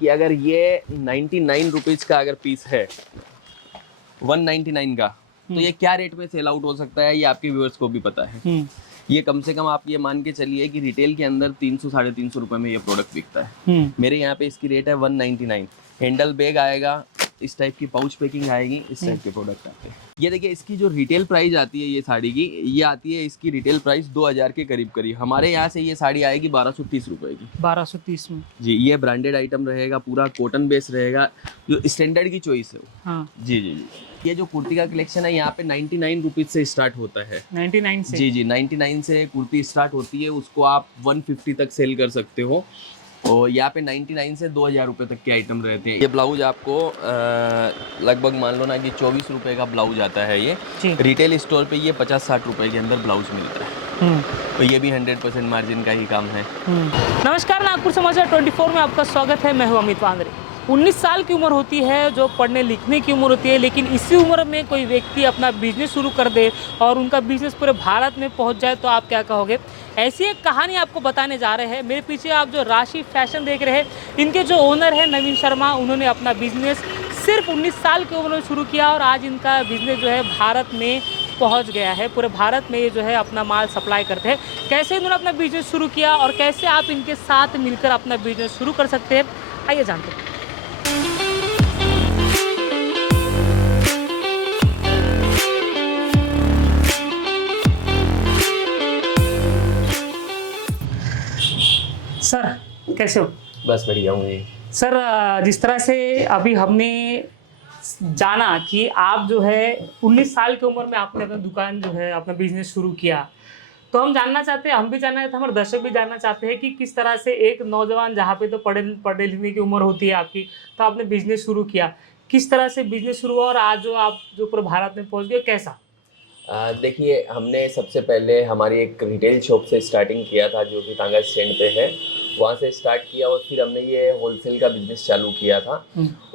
कि अगर ये 99 रुपीज़ का अगर पीस है 199 का, तो ये क्या रेट में सेल आउट हो सकता है ये आपके व्यूअर्स को भी पता है। ये कम से कम आप ये मान के चलिए कि रिटेल के अंदर 300 साढ़े 300 रुपये में ये प्रोडक्ट बिकता है। मेरे यहाँ पे इसकी रेट है 199। हैंडल बैग आएगा, इस टाइप की पाउच पैकिंग आएगी, इस टाइप के प्रोडक्ट आते हैं। ये देखिए इसकी जो रिटेल प्राइस आती है ये साड़ी की, ये आती है इसकी रिटेल प्राइस 2000 के करीब करीब। हमारे यहाँ से ये साड़ी आएगी 1230 रुपए की। 1230 में जी, ये ब्रांडेड आइटम रहेगा, पूरा कॉटन बेस रहेगा, जो स्टैंडर्ड की चॉइस है। हाँ जी जी जी। ये जो कुर्ती का कलेक्शन है यहाँ पे 99 रुपीज से स्टार्ट होता है। 99 से? जी जी, 99 से कुर्ती स्टार्ट होती है, उसको आप 150 तक सेल कर सकते हो। और यहाँ पे 99 से 2000 रुपये तक के आइटम रहते हैं। ये ब्लाउज आपको लगभग मान लो ना कि 24 रुपये का ब्लाउज आता है ये। रिटेल स्टोर पे ये 50-60 रुपये के अंदर ब्लाउज मिलता है। तो ये भी 100% मार्जिन का ही काम है। नमस्कार, नागपुर समाचार 24 में आपका स्वागत है। मैं हूं अमित वांद्रे। 19 साल की उम्र होती है जो पढ़ने लिखने की उम्र होती है, लेकिन इसी उम्र में कोई व्यक्ति अपना बिजनेस शुरू कर दे और उनका बिजनेस पूरे भारत में पहुंच जाए तो आप क्या कहोगे? ऐसी एक कहानी आपको बताने जा रहे हैं। मेरे पीछे आप जो राशि फैशन देख रहे हैं, इनके जो ओनर हैं नवीन शर्मा, उन्होंने अपना बिजनेस सिर्फ 19 साल की उम्र में शुरू किया और आज इनका बिजनेस जो है भारत में पहुंच गया है। पूरे भारत में ये जो है अपना माल सप्लाई करते हैं। कैसे इन्होंने अपना बिजनेस शुरू किया और कैसे आप इनके साथ मिलकर अपना बिजनेस शुरू कर सकते हैं, आइए जानते हैं। सर कैसे हो? बस बढ़िया हूँ जी। सर, जिस तरह से अभी हमने जाना कि आप जो है 19 साल की उम्र में आपने अपना दुकान जो है अपना बिजनेस शुरू किया, तो हम जानना चाहते हैं, हम भी जानना चाहते हैं, हमारे दर्शक भी जानना चाहते हैं कि किस तरह से एक नौजवान जहाँ पे तो पढ़े लिखने की उम्र होती है आपकी, तो आपने बिजनेस शुरू किया, किस तरह से बिजनेस शुरू हुआ और आज जो आप जो पूरे भारत में पहुँच गए, कैसा? देखिए, हमने सबसे पहले हमारी एक रिटेल शॉप से स्टार्टिंग किया था जो कि टांगा स्टैंड पे है, वहाँ से स्टार्ट किया और फिर हमने ये होलसेल का बिजनेस चालू किया था।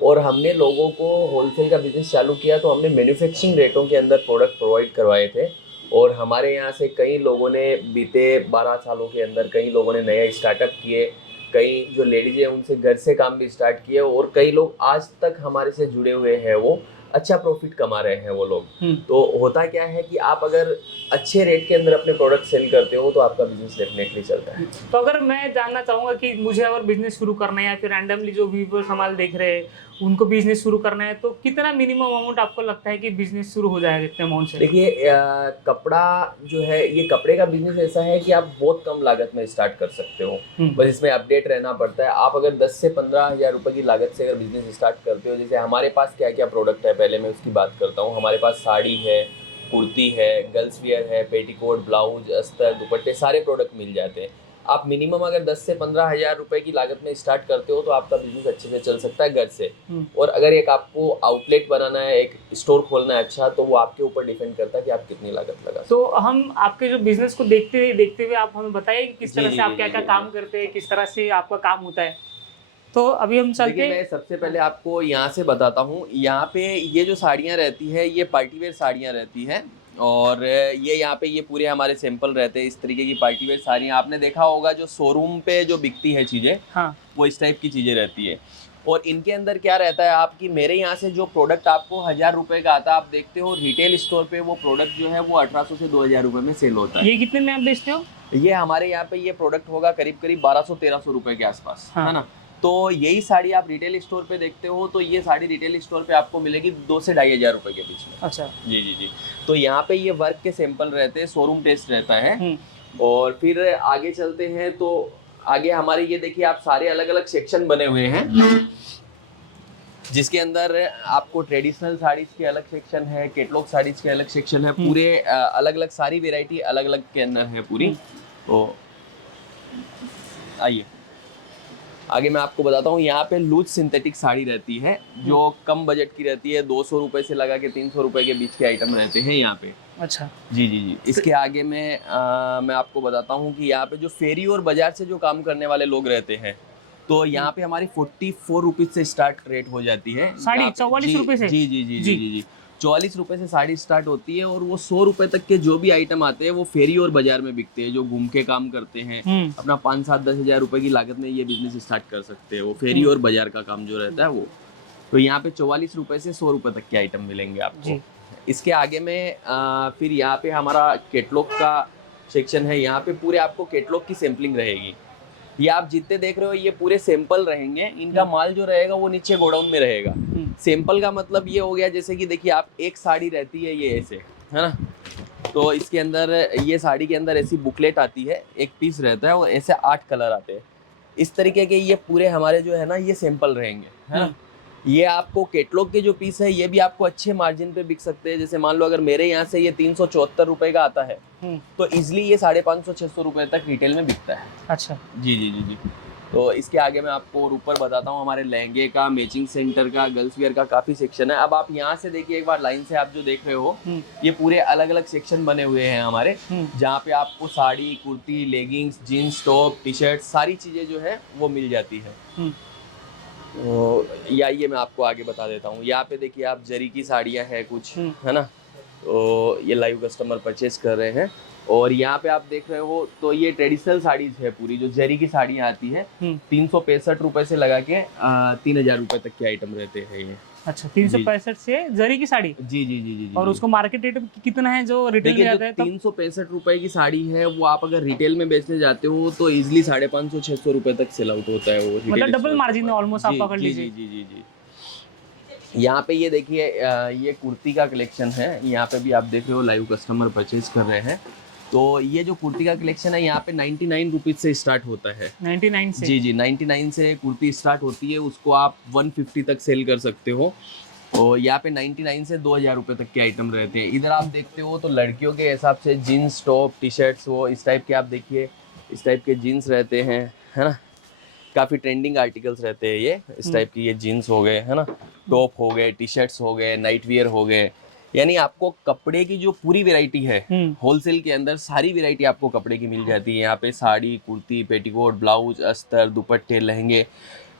और हमने लोगों को होलसेल का बिजनेस चालू किया तो हमने मैन्युफैक्चरिंग रेटों के अंदर प्रोडक्ट प्रोवाइड करवाए थे। और हमारे यहाँ से कई लोगों ने बीते 12 सालों के अंदर कई लोगों ने नया स्टार्टअप किए, कई जो लेडीज हैं उनसे घर से काम भी स्टार्ट किए और कई लोग आज तक हमारे से जुड़े हुए हैं, वो अच्छा प्रॉफिट कमा रहे हैं वो लोग। तो होता क्या है कि आप अगर अच्छे रेट के अंदर अपने प्रोडक्ट सेल करते हो तो आपका बिजनेस डेफिनेटली चलता है। तो अगर मैं जानना चाहूँगा कि मुझे अगर बिजनेस शुरू करना है या फिर रैंडमली जो व्यूअर्स हमारे देख रहे हैं उनको बिजनेस शुरू करना है, तो कितना मिनिमम अमाउंट आपको लगता है कि बिजनेस शुरू हो जाएगा इतने अमाउंट से? देखिए, कपड़ा जो है, ये कपड़े का बिजनेस ऐसा है कि आप बहुत कम लागत में स्टार्ट कर सकते हो। बस इसमें अपडेट रहना पड़ता है। आप अगर 10 से 15 हज़ार रुपये की लागत से अगर बिजनेस स्टार्ट करते हो, जैसे हमारे पास क्या क्या प्रोडक्ट है पहले मैं उसकी बात करता हूँ। हमारे पास साड़ी है, कुर्ती है, गर्ल्स वियर है, पेटीकोट, ब्लाउज, अस्तर, दुपट्टे, सारे प्रोडक्ट मिल जाते हैं। आप मिनिमम अगर 10 से 15 हज़ार रुपये की लागत में स्टार्ट करते हो तो आपका बिजनेस अच्छे से चल सकता है घर से। और अगर एक आपको आउटलेट बनाना है, एक स्टोर खोलना है अच्छा, तो वो आपके ऊपर डिपेंड करता है कि आप कितनी लागत लगा। तो हम आपके जो बिजनेस को देखते हुए आप हमें बताइए कि किस तरह से आप क्या क्या काम करते हैं, किस तरह से आपका काम होता है। तो अभी हम चलते हैं। मैं सबसे पहले आपको यहाँ से बताता हूँ। यहाँ पे ये जो साड़ियाँ रहती है ये पार्टीवेयर साड़ियाँ रहती हैं और ये यहाँ पे ये पूरे हमारे सैंपल रहते हैं। इस तरीके की पार्टीवेयर साड़ियाँ आपने देखा होगा जो शोरूम पे जो बिकती है चीज़ें, हाँ, वो इस टाइप की चीज़ें रहती है। और इनके अंदर क्या रहता है आपकी, मेरे यहाँ से जो प्रोडक्ट आपको 1000 रुपये का आता है, आप देखते हो रिटेल स्टोर पे वो प्रोडक्ट जो है वो 1800 से 2000 रुपये में सेल होता है। ये कितने में आप बेचते हो? ये हमारे यहाँ पे ये प्रोडक्ट होगा करीब करीब 1200-1300 रुपये के आसपास, है ना। तो यही साड़ी आप रिटेल स्टोर पे देखते हो तो ये साड़ी रिटेल स्टोर पे आपको मिलेगी 2 से 2500 रुपये के बीच में। अच्छा। जी जी जी। तो यहाँ पे ये वर्क के सैंपल रहते हैं, शोरूम टेस्ट रहता है। और फिर आगे चलते हैं तो आगे हमारे ये देखिए आप सारे अलग अलग सेक्शन बने हुए हैं, जिसके अंदर आपको ट्रेडिशनल साड़ीज के अलग सेक्शन है, कैटलॉग साड़ीज के अलग सेक्शन है, पूरे अलग अलग सारी वेराइटी अलग अलग के अंदर है पूरी। तो आइए आगे मैं आपको बताता हूँ। यहाँ पे लूज सिंथेटिक साड़ी रहती है जो कम बजट की रहती है, 200 रुपये से लगा के 300 रुपये के बीच के आइटम रहते हैं यहाँ पे। अच्छा। जी जी जी। इसके आगे में मैं आपको बताता हूँ कि यहाँ पे जो फेरी और बाजार से जो काम करने वाले लोग रहते हैं, तो यहाँ पे हमारी 44 रुपीज से स्टार्ट रेट हो जाती है साड़ी। 44 रुपये से? जी जी जी जी जी जी। 44 रुपए से साड़ी स्टार्ट होती है, और वो 100 रुपए तक के जो भी आइटम आते हैं वो फेरी और बाजार में बिकते हैं। जो घूम के काम करते हैं, अपना 5-7-10 हज़ार रुपए की लागत में ये बिजनेस स्टार्ट कर सकते हैं। वो फेरी और बाजार का काम जो रहता है वो, तो यहाँ पे 44 रुपए से 100 रुपए तक के आइटम मिलेंगे आपको। इसके आगे में फिर यहाँ पे हमारा कैटलॉग का सेक्शन है। यहाँ पे पूरे आपको कैटलॉग की सैम्पलिंग रहेगी। ये आप जितने देख रहे हो ये पूरे सैंपल रहेंगे। इनका माल जो रहेगा वो नीचे गोडाउन में रहेगा। सैंपल का मतलब ये हो गया, जैसे कि देखिए आप एक साड़ी रहती है ये ऐसे, है ना, तो इसके अंदर ये साड़ी के अंदर ऐसी बुकलेट आती है, एक पीस रहता है और ऐसे 8 कलर आते हैं। इस तरीके के ये पूरे हमारे जो है ना ये सैंपल रहेंगे, है ना। ये आपको कैटलॉग के जो पीस है ये भी आपको अच्छे मार्जिन पे बिक सकते हैं। जैसे मान लो अगर मेरे यहाँ से ये 374 रुपए का आता है तो इजिली ये 550-600 रुपए तक रिटेल में बिकता है। अच्छा, जी जी जी जी। तो इसके आगे मैं आपको और ऊपर बताता हूँ, हमारे लहंगे का, मैचिंग सेंटर का, गर्ल्स वेयर का काफ़ी सेक्शन है। अब आप यहाँ से देखिए एक बार लाइन से, आप जो देख रहे हो ये पूरे अलग अलग सेक्शन बने हुए हैं हमारे, जहाँ पे आपको sari, kurti, leggings, jeans, top, T shirt, सारी चीज़ें जो है वो मिल जाती है। तो या ये मैं आपको आगे बता देता हूँ। यहाँ पे देखिए आप जरी की साड़ियाँ हैं कुछ, है ना, तो ये लाइव कस्टमर परचेज कर रहे हैं। और यहाँ पे आप देख रहे हो तो ये ट्रेडिशनल साड़ीज है पूरी, जो जरी की साड़ियाँ आती है। 365 रुपए से लगा के 3000 रुपए तक के आइटम रहते हैं ये। अच्छा, 365 से जरी की साड़ी। जी जी जी जी। और उसको मार्केट रेट कितना है जो रिटेल में आता है? 365 रुपए की साड़ी है वो आप अगर रिटेल में बेचने जाते हो तो इजिली 550-600 रुपए तक सेल आउट होता है वो। मतलब डबल मार्जिन है ऑलमोस्ट, आप पकड़ लीजिए। जी जी जी। यहाँ पे ये देखिए ये कुर्ती का कलेक्शन है। यहाँ पे भी आप देख रहे हो लाइव कस्टमर परचेज कर रहे हैं। तो ये जो कुर्ती का कलेक्शन है यहाँ पे 99 रुपीज़ से स्टार्ट होता है। 99 से? जी जी, 99 से कुर्ती स्टार्ट होती है, उसको आप 150 तक सेल कर सकते हो। और यहाँ पे 99 से 2000 रुपये तक के आइटम रहते हैं। इधर आप देखते हो तो लड़कियों के हिसाब से जीन्स, टॉप, टी शर्ट्स, वो इस टाइप के आप देखिए, इस टाइप के जीन्स रहते हैं, है ना। काफ़ी ट्रेंडिंग आर्टिकल्स रहते हैं ये, इस टाइप की ये जीन्स हो गए, है ना, टॉप हो गए, टी शर्ट्स हो गए, नाइट वियर हो गए। यानी आपको कपड़े की जो पूरी वैरायटी है होलसेल के अंदर, सारी वैरायटी आपको कपड़े की मिल जाती है। यहाँ पे साड़ी, कुर्ती, पेटीकोट, ब्लाउज, अस्तर, दुपट्टे, लहंगे,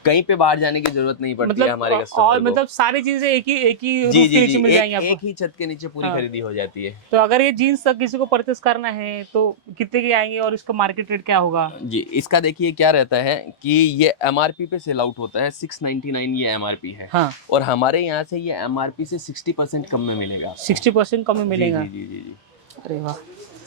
कहीं पे बाहर जाने की जरूरत नहीं पड़ती है हमारे कस्टमर और को। मतलब सारी चीजें एक ही रूफ जी के जी नीचे जी, मिल जाएंगी आपको। एक ही छत के नीचे पूरी खरीदी हो जाती है। तो अगर ये जीन्स किसी को परचेस करना है तो कितने के आएंगे और इसका मार्केट रेट क्या होगा? जी, इसका देखिए क्या रहता है कि ये एमआरपी पे सेल आउट होता है, 699 ये एमआरपी है। हाँ। और हमारे यहाँ से ये एमआरपी से 60% कम में मिलेगा। 60% कम में मिलेगा? जी जी जी जी। अरे वाह।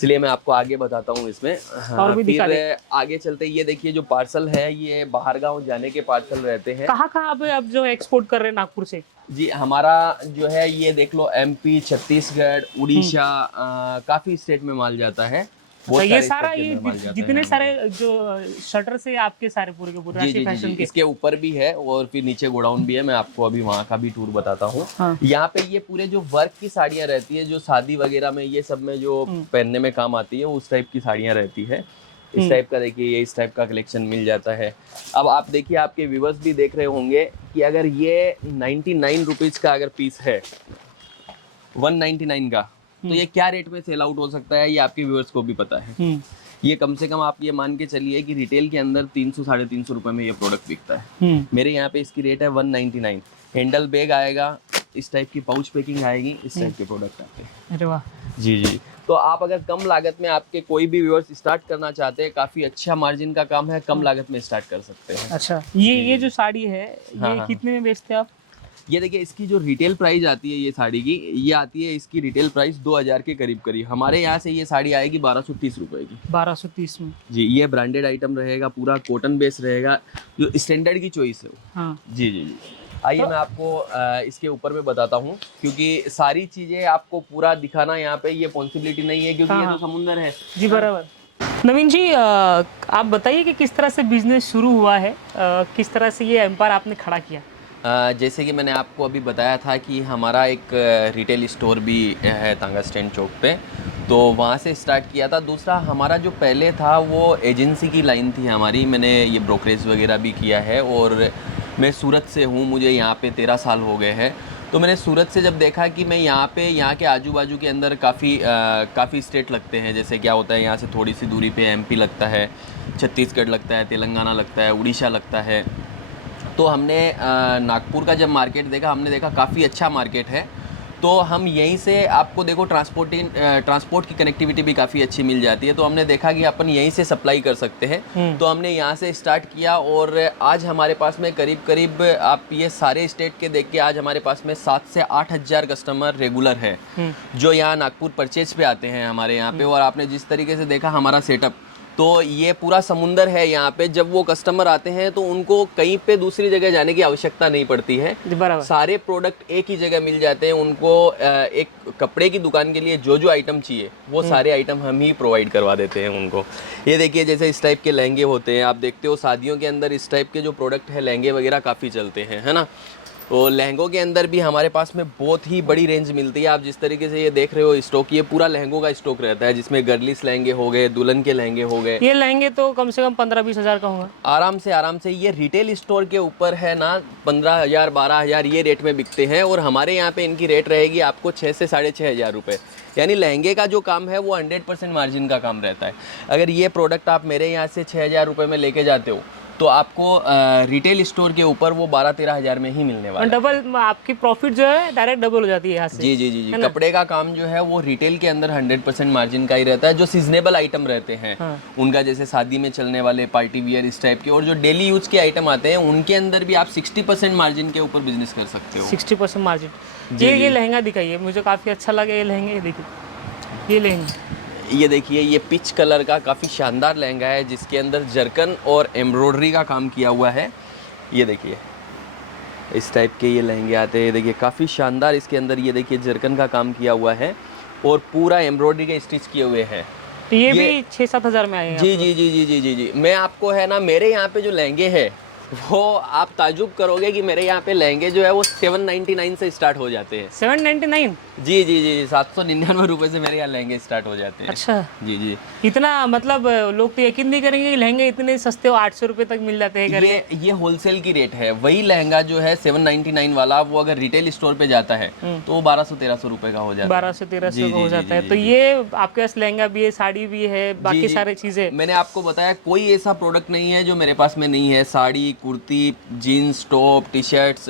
चलिए मैं आपको आगे बताता हूँ इसमें। हाँ, और भी दिखा दे। फिर आगे चलते ये देखिए जो पार्सल है ये बाहर गांव जाने के पार्सल रहते हैं। कहाँ पे आप जो एक्सपोर्ट कर रहे हैं नागपुर से? जी, हमारा जो है ये देख लो एमपी, छत्तीसगढ़, उड़ीसा, काफी स्टेट में माल जाता है। तो ये सारा ये जितने सारे जो शटर से आपके सारे पूरे के पूरे जी जी फैशन जी, के? इसके ऊपर भी है और फिर नीचे गोडाउन भी है। मैं आपको अभी वहाँ का भी टूर बताता हूँ। हाँ। यहाँ पे ये पूरे जो वर्क की साड़ियाँ रहती है, जो शादी वगैरह में ये सब में जो पहनने में काम आती है, उस टाइप की साड़ियाँ रहती है। इस टाइप का देखिए, ये इस टाइप का कलेक्शन मिल जाता है। अब आप देखिए, आपके व्यूवर्स भी देख रहे होंगे कि अगर ये 99 रुपीज़ का अगर पीस है, 199 का, तो ये क्या रेट में सेल आउट हो सकता है ये आपके व्यूअर्स को भी पता है। ये कम से कम आप ये मान के चलिए कि रिटेल के अंदर 300-350 रुपए में ये प्रोडक्ट बिकता है। मेरे यहाँ पे इसकी रेट है 199। हैंडल बैग आएगा, इस टाइप की पाउच पैकिंग आएगी, इस टाइप के प्रोडक्ट आते हैं। अरे वाह। जी जी। तो आप अगर कम लागत में आपके कोई भी व्यूअर्स स्टार्ट करना चाहते हैं, काफ़ी अच्छा मार्जिन का काम है, कम लागत में स्टार्ट कर सकते हैं। अच्छा, ये जो साड़ी है ये कितने में बेचते हैं आप? ये देखिए, इसकी जो रिटेल प्राइस आती है ये साड़ी की, ये आती है इसकी रिटेल प्राइस 2000 के करीब करीब। हमारे यहाँ से ये साड़ी आएगी 1230 रुपए की। 1230 में? जी। ये ब्रांडेड आइटम रहेगा, पूरा कॉटन बेस रहेगा, जो स्टैंडर्ड की चॉइस है। हाँ। जी जी जी। आइए तो मैं आपको इसके ऊपर में बताता हूँ, क्योंकि सारी चीज़ें आपको पूरा दिखाना यहाँ पे ये पॉसिबिलिटी नहीं है, क्योंकि ये तो समुंदर है। जी बराबर। नवीन जी, आप बताइए कि किस तरह से बिजनेस शुरू हुआ है, किस तरह से ये एम्पायर आपने खड़ा किया? जैसे कि मैंने आपको अभी बताया था कि हमारा एक रिटेल स्टोर भी है तांगा स्टैंड चौक पे, तो वहाँ से स्टार्ट किया था। दूसरा हमारा जो पहले था वो एजेंसी की लाइन थी हमारी। मैंने ये ब्रोकरेज वगैरह भी किया है और मैं सूरत से हूँ, मुझे यहाँ पे 13 साल हो गए हैं। तो मैंने सूरत से जब देखा कि मैं यहाँ के आजू बाजू के अंदर काफ़ी स्टेट लगते हैं। जैसे क्या होता है, यहाँ से थोड़ी सी दूरी पे एमपी लगता है, छत्तीसगढ़ लगता है, तेलंगाना लगता है, उड़ीसा लगता है। तो हमने नागपुर का जब मार्केट देखा, हमने देखा काफ़ी अच्छा मार्केट है। तो हम यहीं से आपको देखो ट्रांसपोर्ट की कनेक्टिविटी भी काफ़ी अच्छी मिल जाती है, तो हमने देखा कि अपन यहीं से सप्लाई कर सकते हैं। तो हमने यहाँ से स्टार्ट किया और आज हमारे पास में करीब आप ये सारे स्टेट के देख के आज हमारे पास में 7 से 8 हज़ार कस्टमर रेगुलर है जो यहाँ नागपुर परचेज पे आते हैं हमारे यहाँ पे। और आपने जिस तरीके से देखा हमारा सेटअप, तो ये पूरा समुंदर है यहाँ पे। जब वो कस्टमर आते हैं तो उनको कहीं पे दूसरी जगह जाने की आवश्यकता नहीं पड़ती है, सारे प्रोडक्ट एक ही जगह मिल जाते हैं उनको। एक कपड़े की दुकान के लिए जो आइटम चाहिए वो सारे आइटम हम ही प्रोवाइड करवा देते हैं उनको। ये देखिए जैसे इस टाइप के लहंगे होते हैं, आप देखते हो शादियों के अंदर इस टाइप के जो प्रोडक्ट है लहंगे वगैरह काफ़ी चलते हैं, है ना। तो लहंगों के अंदर भी हमारे पास में बहुत ही बड़ी रेंज मिलती है। आप जिस तरीके से ये देख रहे हो स्टॉक, ये पूरा लहंगों का स्टॉक रहता है, जिसमें गर्लिश लहंगे हो गए, दुल्हन के लहंगे हो गए। ये लहंगे तो कम से कम 15-20 हज़ार का होगा आराम से। ये रिटेल स्टोर के ऊपर है ना, 15,000 12,000 ये रेट में बिकते हैं। और हमारे यहाँ पे इनकी रेट रहेगी आपको 6 से 6,500 रुपये। यानी लहंगे का जो काम है वो 100% मार्जिन का काम रहता है। अगर ये प्रोडक्ट आप मेरे यहाँ से 6,000 रुपये में लेके जाते हो तो आपको रिटेल स्टोर के ऊपर वो 12-13 हज़ार में ही मिलने वाला है। डबल आपकी प्रॉफिट जो है डायरेक्ट डबल हो जाती है यहाँ से। जी। कपड़े का काम जो है वो रिटेल के अंदर 100% मार्जिन का ही रहता है। जो सीजनेबल आइटम रहते हैं उनका, जैसे शादी में चलने वाले पार्टी वियर इस टाइप के, और जो डेली यूज के आइटम आते हैं उनके अंदर भी आप 60% मार्जिन के ऊपर बिजनेस कर सकते हो। 60% मार्जिन। ये लहंगा दिखाइए, मुझे काफ़ी अच्छा लगा ये लहंगे। देखिए ये लहंगा, ये देखिए ये पिच कलर का काफ़ी शानदार लहंगा है जिसके अंदर जरकन और एम्ब्रॉयडरी का काम किया हुआ है। ये देखिए इस टाइप के ये लहंगे आते हैं, देखिए काफ़ी शानदार। इसके अंदर ये देखिए जरकन का काम किया हुआ है और पूरा एम्ब्रॉयडरी के स्टिच किए हुए हैं। तो ये भी 6-7 हज़ार में आएगा। जी। मैं आपको है ना, मेरे यहाँ पे जो लहंगे हैं वो आप ताजुब करोगे कि मेरे यहाँ पे लहंगे जो है वो 799 से स्टार्ट हो जाते हैं। 799? जी 799 रुपये से मेरे यहाँ लहंगे स्टार्ट हो जाते हैं। अच्छा जी। इतना, मतलब लोग तो यकीन नहीं करेंगे कि लहंगे इतने सस्ते हो, 800 रुपये तक मिल जाते हैं। ये होलसेल की रेट है। वही लहंगा जो है 799 वाला, वो अगर रिटेल स्टोर पे जाता है तो वो 1200-1300 रुपये का हो जाता है। 1200-1300 का हो जाता है। तो ये आपके पास लहंगा भी है, साड़ी भी है, बाकी सारी चीज़ें। मैंने आपको बताया कोई ऐसा प्रोडक्ट नहीं है जो मेरे पास में नहीं है। Sari, kurti, jeans, top, T shirts,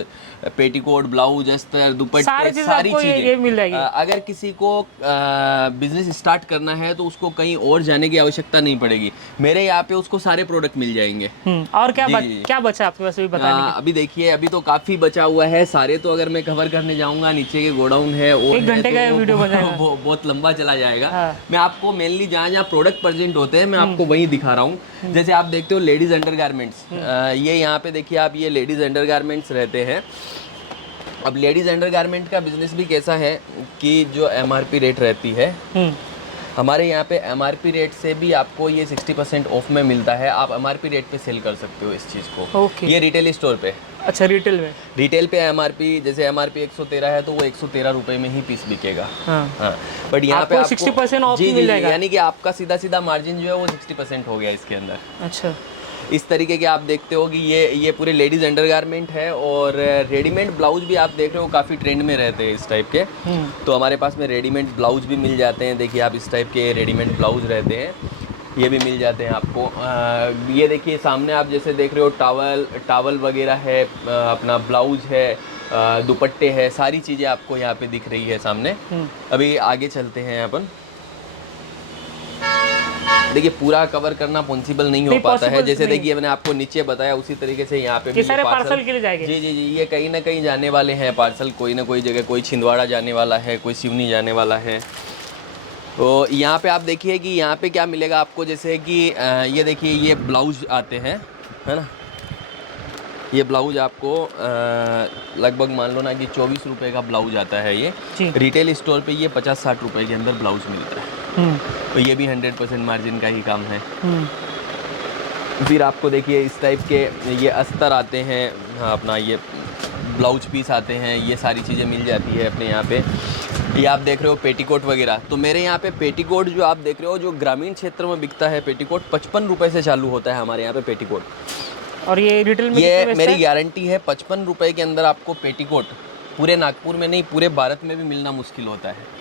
petticoat, blouse, अस्तर, दुपट्टे, सारी चीजें मिल जाएगी। अगर किसी को बिजनेस स्टार्ट करना है तो उसको कहीं और जाने की आवश्यकता नहीं पड़ेगी, मेरे यहाँ पे उसको सारे प्रोडक्ट मिल जाएंगे। और क्या बचा आपके पास बताने के? अभी देखिए अभी तो काफी बचा हुआ है, सारे तो अगर मैं कवर करने जाऊंगा, नीचे के गोडाउन है और 1 घंटे का वीडियो बहुत लंबा चला जाएगा। मैं आपको मेनली जहाँ प्रोडक्ट प्रेजेंट होते हैं मैं आपको वही दिखा रहा हूँ। जैसे आप देखते हो लेडीज अंडरगारमेंट्स, ये यहाँ पे देखिए आप, ये लेडीज अंडरगारमेंट्स रहते हैं। अब लेडीज अंडरगारमेंट का बिजनेस भी कैसा है कि जो एमआरपी रेट रहती है हमारे यहाँ पे, एमआरपी रेट से भी आपको ये 60% ऑफ में मिलता है। आप एमआरपी रेट पे सेल कर सकते हो इस चीज़ को। ये रिटेल स्टोर पे। अच्छा, रिटेल पे एमआरपी, जैसे एमआरपी 113 है तो वो 113 रुपये में ही पीस बिकेगा। हाँ। बट यहाँ पे आपको 60% ऑफ मिल जाएगा। यानी कि आपका सीधा मार्जिन जो है वो 60% हो गया इसके अंदर। अच्छा, इस तरीके के आप देखते हो कि ये पूरे लेडीज अंडरगारमेंट है। और रेडीमेड ब्लाउज भी आप देख रहे हो काफ़ी ट्रेंड में रहते हैं इस टाइप के। तो हमारे पास में रेडीमेड ब्लाउज भी मिल जाते हैं। देखिए आप इस टाइप के रेडीमेड ब्लाउज रहते हैं, ये भी मिल जाते हैं आपको। ये देखिए सामने आप जैसे देख रहे हो टावल वगैरह है, अपना ब्लाउज है, दुपट्टे है, सारी चीज़ें आपको यहाँ पे दिख रही है सामने। अभी आगे चलते हैं अपन। देखिए पूरा कवर करना पॉसिबल नहीं हो पाता है। जैसे देखिए मैंने आपको नीचे बताया उसी तरीके से यहाँ पे ये सारे पार्सल के लिए जाएंगे। जी ये कहीं ना कहीं जाने वाले हैं पार्सल, कोई ना कोई जगह, कोई छिंदवाड़ा जाने वाला है, कोई सिवनी जाने वाला है। तो यहाँ पे आप देखिए कि यहाँ पे क्या मिलेगा आपको, जैसे कि ये देखिए ये ब्लाउज आते हैं, है ना। ये ब्लाउज आपको लगभग मान लो ना कि 24 रुपये का ब्लाउज आता है। ये रिटेल स्टोर पे ये 50-60 रुपये के अंदर ब्लाउज मिलता है। तो ये भी 100% मार्जिन का ही काम है। फिर आपको देखिए इस टाइप के ये अस्तर आते हैं, हाँ अपना ये ब्लाउज पीस आते हैं, ये सारी चीज़ें मिल जाती है अपने यहाँ पे। ये आप देख रहे हो पेटीकोट वगैरह, तो मेरे यहाँ पे पेटीकोट जो आप देख रहे हो जो ग्रामीण क्षेत्र में बिकता है पेटीकोट 55 रुपये से चालू होता है हमारे यहाँ पे पेटीकोट। और ये रिटेल में ये मेरी गारंटी है 55 रुपये के अंदर आपको पेटीकोट पूरे नागपुर में नहीं पूरे भारत में भी मिलना मुश्किल होता है।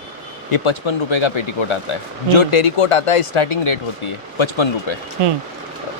ये 55 रुपये का पेटीकोट आता है। जो टेरीकोट आता है स्टार्टिंग रेट होती है 55 रुपये।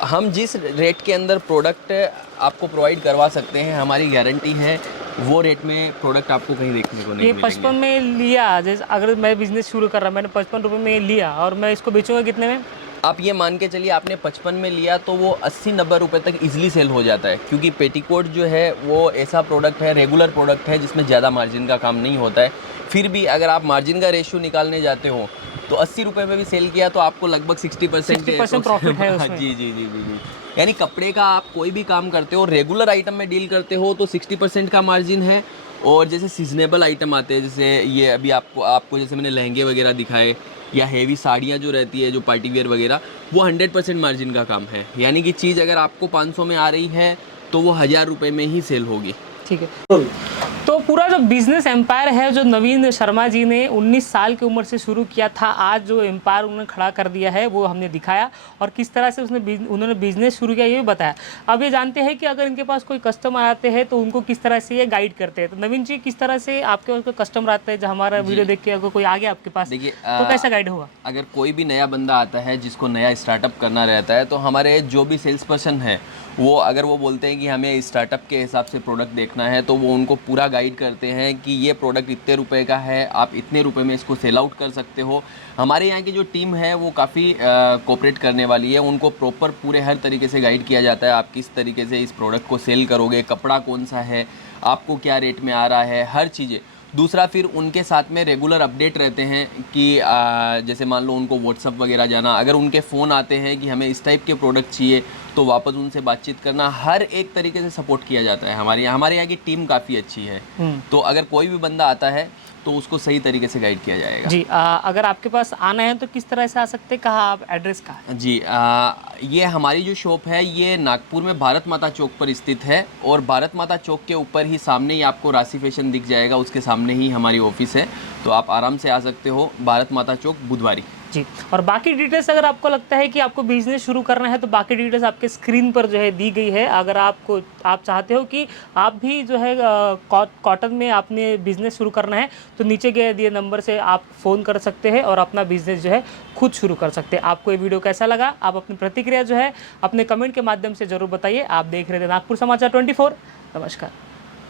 हम जिस रेट के अंदर प्रोडक्ट आपको प्रोवाइड करवा सकते हैं, हमारी गारंटी है वो रेट में प्रोडक्ट आपको कहीं देखने को नहीं ये मिलेंगे। 55 में लिया, जैसे अगर मैं बिजनेस शुरू कर रहा, मैंने 55 रुपये में लिया और मैं इसको बेचूंगा कितने में? आप ये मान के चलिए आपने 55 में लिया तो वो 80-90 रुपए तक इजीली सेल हो जाता है, क्योंकि पेटीकोट जो है वो ऐसा प्रोडक्ट है, रेगुलर प्रोडक्ट है जिसमें ज़्यादा मार्जिन का काम नहीं होता है। फिर भी अगर आप मार्जिन का रेशियो निकालने जाते हो तो 80 रुपये में भी सेल किया तो आपको लगभग 60% 60% प्रॉफिट है उसमें। जी जी जी जी जी। यानी कपड़े का आप कोई भी काम करते हो, रेगुलर आइटम में डील करते हो तो 60% का मार्जिन है। और जैसे सीजनेबल आइटम आते हैं, जैसे ये अभी आपको जैसे मैंने लहंगे वगैरह दिखाए या हेवी साड़ियाँ जो रहती है, जो पार्टी वेयर वगैरह, वो 100% मार्जिन का काम है। यानी कि चीज़ अगर आपको 500 में आ रही है तो वो 1000 रुपये में ही सेल होगी। ठीक है। तो पूरा जो बिजनेस एम्पायर है जो नवीन शर्मा जी ने 19 साल की उम्र से शुरू किया था, आज जो एम्पायर उन्होंने खड़ा कर दिया है वो हमने दिखाया, और किस तरह से उन्होंने बिजनेस शुरू किया ये भी बताया। अब ये जानते हैं कि अगर इनके पास कोई कस्टमर आते हैं तो उनको किस तरह से ये गाइड करते हैं। तो नवीन जी, किस तरह से आपके पास कोई कस्टमर आता है, जो हमारा वीडियो देख के अगर कोई आ गया आपके पास, देखिए तो कैसा गाइड होगा? अगर कोई भी नया बंदा आता है जिसको नया स्टार्टअप करना रहता है, तो हमारे जो भी सेल्स पर्सन है वो अगर वो बोलते हैं कि हमें स्टार्टअप के हिसाब से प्रोडक्ट देखना है, तो वो उनको पूरा गाइड करते हैं कि ये प्रोडक्ट इतने रुपए का है, आप इतने रुपए में इसको सेल आउट कर सकते हो। हमारे यहाँ की जो टीम है वो काफ़ी कोऑपरेट करने वाली है। उनको प्रॉपर पूरे हर तरीके से गाइड किया जाता है, आप किस तरीके से इस प्रोडक्ट को सेल करोगे, कपड़ा कौन सा है, आपको क्या रेट में आ रहा है, हर चीज़ें। दूसरा, फिर उनके साथ में रेगुलर अपडेट रहते हैं कि जैसे मान लो उनको व्हाट्सअप वगैरह जाना, अगर उनके फ़ोन आते हैं कि हमें इस टाइप के प्रोडक्ट चाहिए तो वापस उनसे बातचीत करना, हर एक तरीके से सपोर्ट किया जाता है। हमारे यहाँ की टीम काफ़ी अच्छी है। तो अगर कोई भी बंदा आता है तो उसको सही तरीके से गाइड किया जाएगा। जी, अगर आपके पास आना है तो किस तरह से आ सकते हैं, कहाँ आप, एड्रेस कहाँ है? जी, ये हमारी जो शॉप है ये नागपुर में भारत माता चौक पर स्थित है, और भारत माता चौक के ऊपर ही सामने ही आपको राशि फैशन दिख जाएगा, उसके सामने ही हमारी ऑफिस है। तो आप आराम से आ सकते हो, भारत माता चौक, बुधवारी। जी, और बाकी डिटेल्स अगर आपको लगता है कि आपको बिजनेस शुरू करना है तो बाकी डिटेल्स आपके स्क्रीन पर जो है दी गई है। अगर आप चाहते हो कि आप भी जो है कॉटन में आपने बिजनेस शुरू करना है तो नीचे दिए नंबर से आप फ़ोन कर सकते हैं और अपना बिजनेस जो है खुद शुरू कर सकते हैं। आपको ये वीडियो कैसा लगा, आप अपनी प्रतिक्रिया जो है अपने कमेंट के माध्यम से ज़रूर बताइए। आप देख रहे थे नागपुर समाचार 24। नमस्कार।